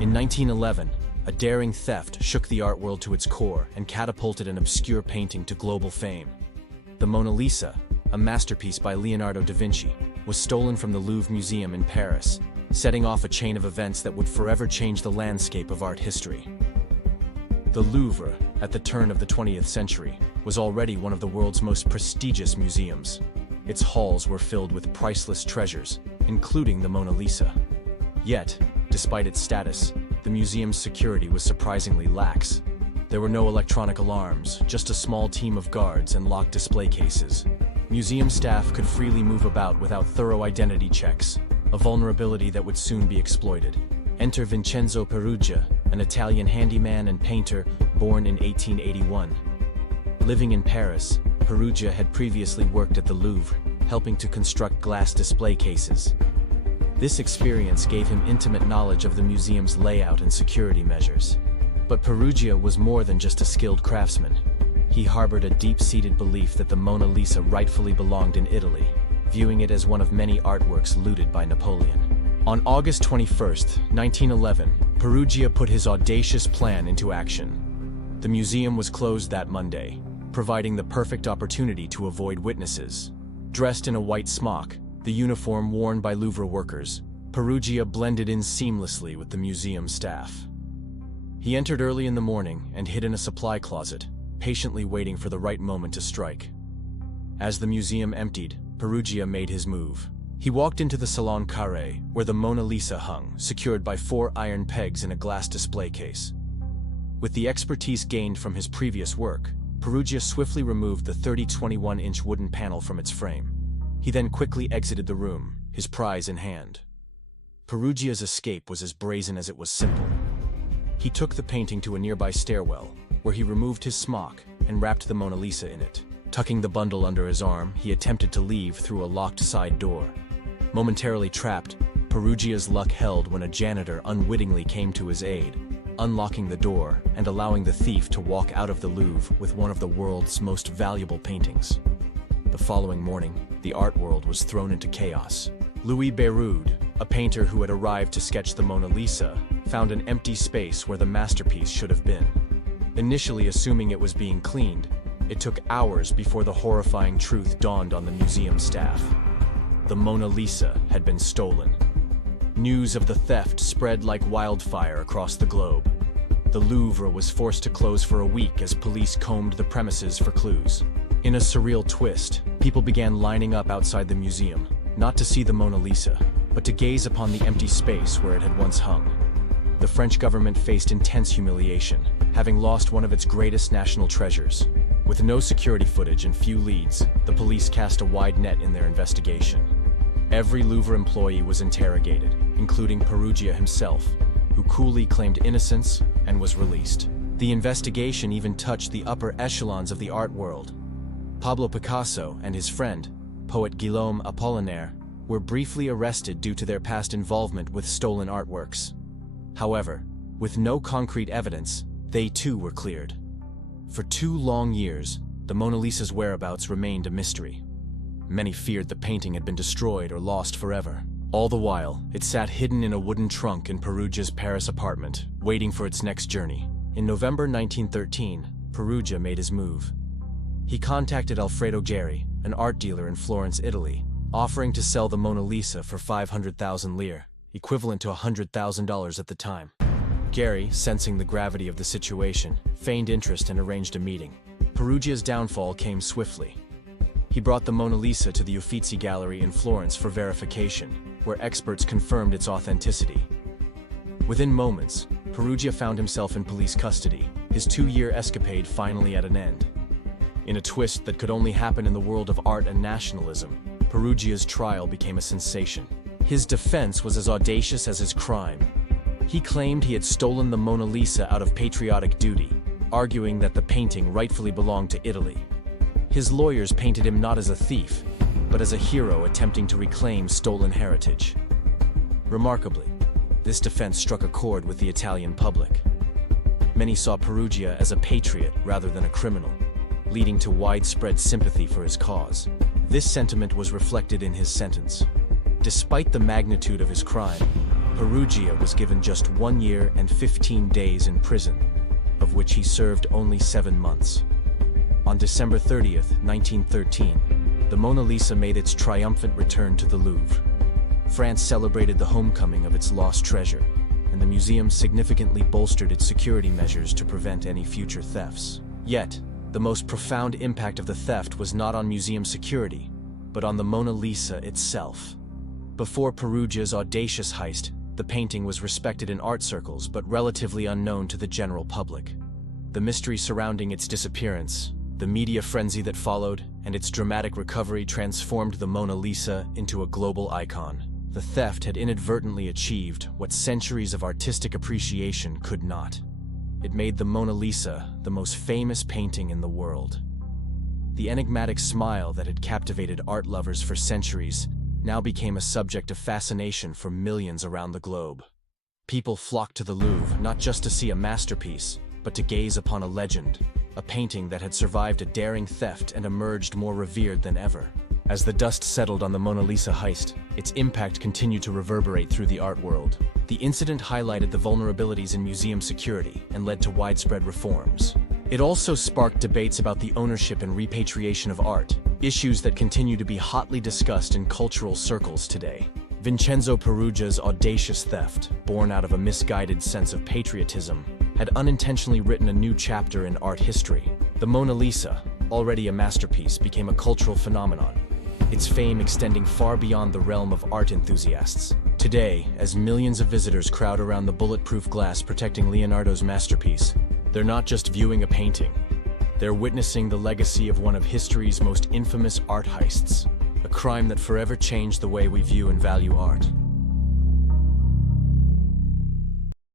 In 1911, a daring theft shook the art world to its core and catapulted an obscure painting to global fame. The Mona Lisa, a masterpiece by Leonardo da Vinci, was stolen from the Louvre Museum in Paris, setting off a chain of events that would forever change the landscape of art history. The Louvre, at the turn of the 20th century, was already one of the world's most prestigious museums. Its halls were filled with priceless treasures, including the Mona Lisa. Yet, despite its status, the museum's security was surprisingly lax. There were no electronic alarms, just a small team of guards and locked display cases. Museum staff could freely move about without thorough identity checks, a vulnerability that would soon be exploited. Enter Vincenzo Peruggia, an Italian handyman and painter born in 1881. Living in Paris, Peruggia had previously worked at the Louvre, helping to construct glass display cases. This experience gave him intimate knowledge of the museum's layout and security measures. But Peruggia was more than just a skilled craftsman. He harbored a deep-seated belief that the Mona Lisa rightfully belonged in Italy, viewing it as one of many artworks looted by Napoleon. On August 21, 1911, Peruggia put his audacious plan into action. The museum was closed that Monday, providing the perfect opportunity to avoid witnesses. Dressed in a white smock, the uniform worn by Louvre workers, Peruggia blended in seamlessly with the museum staff. He entered early in the morning and hid in a supply closet, patiently waiting for the right moment to strike. As the museum emptied, Peruggia made his move. He walked into the Salon Carré, where the Mona Lisa hung, secured by 4 iron pegs in a glass display case. With the expertise gained from his previous work, Peruggia swiftly removed the 30-21-inch wooden panel from its frame. He then quickly exited the room, his prize in hand. Peruggia's escape was as brazen as it was simple. He took the painting to a nearby stairwell, where he removed his smock and wrapped the Mona Lisa in it. Tucking the bundle under his arm, he attempted to leave through a locked side door. Momentarily trapped, Peruggia's luck held when a janitor unwittingly came to his aid, unlocking the door and allowing the thief to walk out of the Louvre with one of the world's most valuable paintings. The following morning, the art world was thrown into chaos. Louis Béraud, a painter who had arrived to sketch the Mona Lisa, found an empty space where the masterpiece should have been. Initially assuming it was being cleaned, it took hours before the horrifying truth dawned on the museum staff. The Mona Lisa had been stolen. News of the theft spread like wildfire across the globe. The Louvre was forced to close for a week as police combed the premises for clues. In a surreal twist, people began lining up outside the museum, not to see the Mona Lisa, but to gaze upon the empty space where it had once hung. The French government faced intense humiliation, having lost one of its greatest national treasures. With no security footage and few leads, the police cast a wide net in their investigation. Every Louvre employee was interrogated, including Peruggia himself, who coolly claimed innocence and was released. The investigation even touched the upper echelons of the art world. Pablo Picasso and his friend, poet Guillaume Apollinaire, were briefly arrested due to their past involvement with stolen artworks. However, with no concrete evidence, they too were cleared. For 2 long years, the Mona Lisa's whereabouts remained a mystery. Many feared the painting had been destroyed or lost forever. All the while, it sat hidden in a wooden trunk in Peruggia's Paris apartment, waiting for its next journey. In November 1913, Peruggia made his move. He contacted Alfredo Geri, an art dealer in Florence, Italy, offering to sell the Mona Lisa for 500,000 lire, equivalent to $100,000 at the time. Geri, sensing the gravity of the situation, feigned interest and arranged a meeting. Peruggia's downfall came swiftly. He brought the Mona Lisa to the Uffizi Gallery in Florence for verification, where experts confirmed its authenticity. Within moments, Peruggia found himself in police custody, his 2-year escapade finally at an end. In a twist that could only happen in the world of art and nationalism, Peruggia's trial became a sensation. His defense was as audacious as his crime. He claimed he had stolen the Mona Lisa out of patriotic duty, arguing that the painting rightfully belonged to Italy. His lawyers painted him not as a thief, but as a hero attempting to reclaim stolen heritage. Remarkably, this defense struck a chord with the Italian public. Many saw Peruggia as a patriot rather than a criminal, leading to widespread sympathy for his cause. This sentiment was reflected in his sentence. Despite the magnitude of his crime, Peruggia was given just 1 year and 15 days in prison, of which he served only 7 months. On December 30th, 1913, the Mona Lisa made its triumphant return to the Louvre. France celebrated the homecoming of its lost treasure, and the museum significantly bolstered its security measures to prevent any future thefts. Yet, the most profound impact of the theft was not on museum security, but on the Mona Lisa itself. Before Peruggia's audacious heist, the painting was respected in art circles but relatively unknown to the general public. The mystery surrounding its disappearance, the media frenzy that followed, and its dramatic recovery transformed the Mona Lisa into a global icon. The theft had inadvertently achieved what centuries of artistic appreciation could not. It made the Mona Lisa the most famous painting in the world. The enigmatic smile that had captivated art lovers for centuries now became a subject of fascination for millions around the globe. People flocked to the Louvre not just to see a masterpiece, but to gaze upon a legend, a painting that had survived a daring theft and emerged more revered than ever. As the dust settled on the Mona Lisa heist, its impact continued to reverberate through the art world. The incident highlighted the vulnerabilities in museum security and led to widespread reforms. It also sparked debates about the ownership and repatriation of art, issues that continue to be hotly discussed in cultural circles today. Vincenzo Peruggia's audacious theft, born out of a misguided sense of patriotism, had unintentionally written a new chapter in art history. The Mona Lisa, already a masterpiece, became a cultural phenomenon, its fame extending far beyond the realm of art enthusiasts. Today, as millions of visitors crowd around the bulletproof glass protecting Leonardo's masterpiece, they're not just viewing a painting. They're witnessing the legacy of one of history's most infamous art heists, a crime that forever changed the way we view and value art.